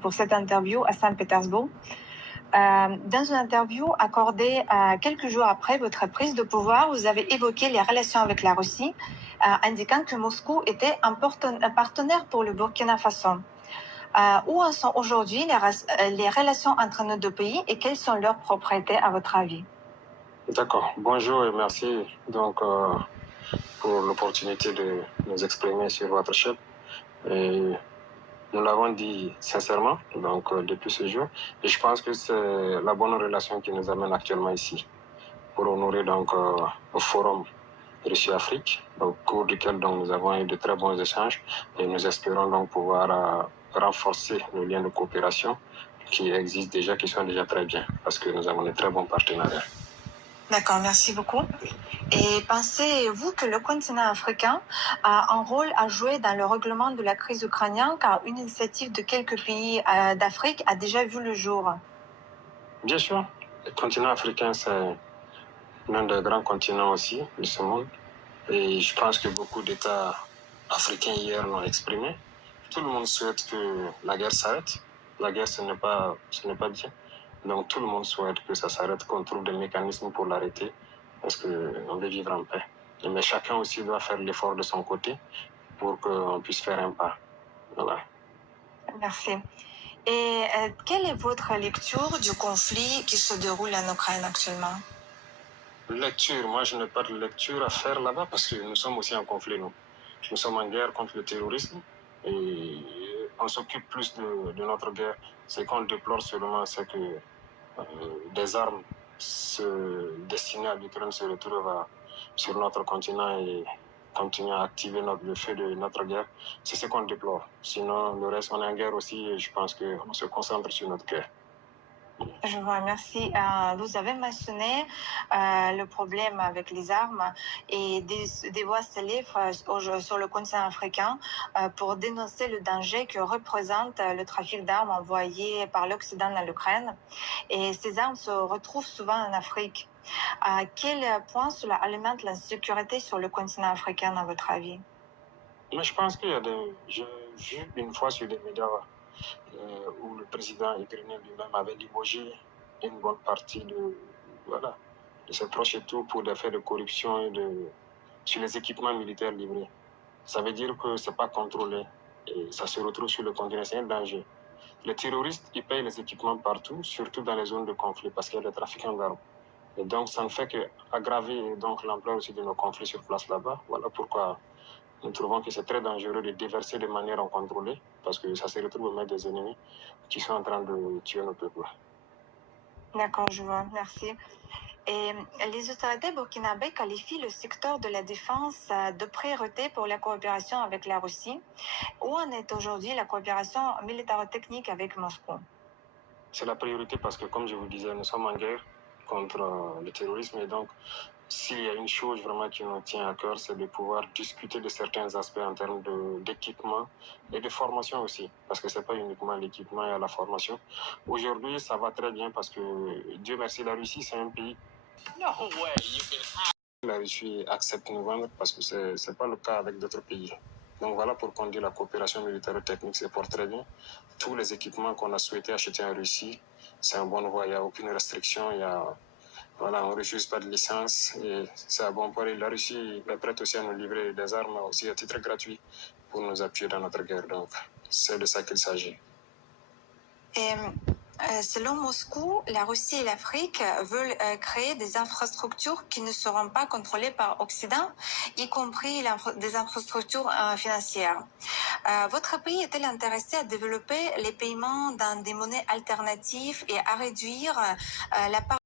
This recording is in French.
pour cette interview à Saint-Pétersbourg. Dans une interview accordée quelques jours après votre prise de pouvoir, vous avez évoqué les relations avec la Russie, indiquant que Moscou était un partenaire pour le Burkina Faso. Où en sont aujourd'hui les relations entre nos deux pays et quelles sont leurs propriétés à votre avis? D'accord. Bonjour et merci donc pour l'opportunité de nous exprimer sur votre chaîne. Et nous l'avons dit sincèrement donc depuis ce jour. Et je pense que c'est la bonne relation qui nous amène actuellement ici pour honorer donc au forum Russie-Afrique, au cours duquel donc nous avons eu de très bons échanges et nous espérons donc pouvoir renforcer nos liens de coopération qui existent déjà, qui sont déjà très bien, parce que nous avons de très bons partenariats. D'accord, merci beaucoup. Et pensez-vous que le continent africain a un rôle à jouer dans le règlement de la crise ukrainienne, car une initiative de quelques pays d'Afrique a déjà vu le jour? Bien sûr, le continent africain, c'est l'un des grands continents aussi de ce monde. Et je pense que beaucoup d'États africains hier l'ont exprimé. Tout le monde souhaite que la guerre s'arrête. La guerre, ce n'est pas bien. Donc tout le monde souhaite que ça s'arrête, qu'on trouve des mécanismes pour l'arrêter, parce qu'on veut vivre en paix. Mais chacun aussi doit faire l'effort de son côté pour qu'on puisse faire un pas. Voilà. Merci. Et quelle est votre lecture du conflit qui se déroule en Ukraine actuellement? Lecture, moi je n'ai pas de lecture à faire là-bas parce que nous sommes aussi en conflit, nous. Nous sommes en guerre contre le terrorisme et on s'occupe plus de notre guerre. Ce qu'on déplore seulement, c'est que des armes destinées à l'Ukraine se retrouvent sur notre continent et continuent à activer le feu de notre guerre. C'est ce qu'on déplore. Sinon, le reste, on est en guerre aussi et je pense qu'on se concentre sur notre guerre. Je vous remercie. Vous avez mentionné le problème avec les armes et des voix s'élèvent sur le continent africain pour dénoncer le danger que représente le trafic d'armes envoyé par l'Occident à l'Ukraine. Et ces armes se retrouvent souvent en Afrique. À quel point cela alimente l'insécurité sur le continent africain, à votre avis? Mais je pense qu'il y a j'ai vu une fois sur des médias où le président ukrainien lui-même avait limogé une bonne partie de ses proches et tout pour des faits de corruption et sur les équipements militaires livrés. Ça veut dire que ce n'est pas contrôlé et ça se retrouve sur le continent, c'est un danger. Les terroristes, ils payent les équipements partout, surtout dans les zones de conflit, parce qu'il y a des trafiquants d'armes. Et donc, ça ne fait qu'aggraver l'ampleur aussi de nos conflits sur place là-bas. Voilà pourquoi nous trouvons que c'est très dangereux de déverser de manière incontrôlée, parce que ça se retrouve au mains des ennemis qui sont en train de tuer nos peuples. D'accord, je vois, merci. Et les autorités burkinabées qualifient le secteur de la défense de priorité pour la coopération avec la Russie. Où en est aujourd'hui la coopération militaro-technique avec Moscou? C'est la priorité parce que, comme je vous disais, nous sommes en guerre contre le terrorisme et donc s'il y a une chose vraiment qui nous tient à cœur, c'est de pouvoir discuter de certains aspects en termes d'équipement et de formation aussi, parce que ce n'est pas uniquement l'équipement et la formation. Aujourd'hui, ça va très bien parce que, Dieu merci, la Russie, c'est un pays. La Russie accepte nous vendre parce que ce n'est pas le cas avec d'autres pays. Donc voilà pourquoi on dit la coopération militaire technique se porte très bien. Tous les équipements qu'on a souhaité acheter en Russie, c'est en bonne voie, il n'y a aucune restriction, on ne refuse pas de licence et c'est à bon port. La Russie est prête aussi à nous livrer des armes aussi à titre gratuit pour nous appuyer dans notre guerre. Donc c'est de ça qu'il s'agit. Et selon Moscou, la Russie et l'Afrique veulent créer des infrastructures qui ne seront pas contrôlées par l'Occident, y compris des infrastructures financières. Votre pays est-il intéressé à développer les paiements dans des monnaies alternatives et à réduire la part